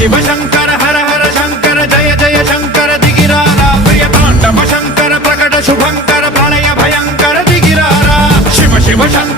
शिव शंकर हर हर शंकर जय जय शंकर दिगिरारा प्रिय तांडव शंकर प्रकट शुभंकर प्रलय भयंकर दिगिरारा शिव शिव शंकर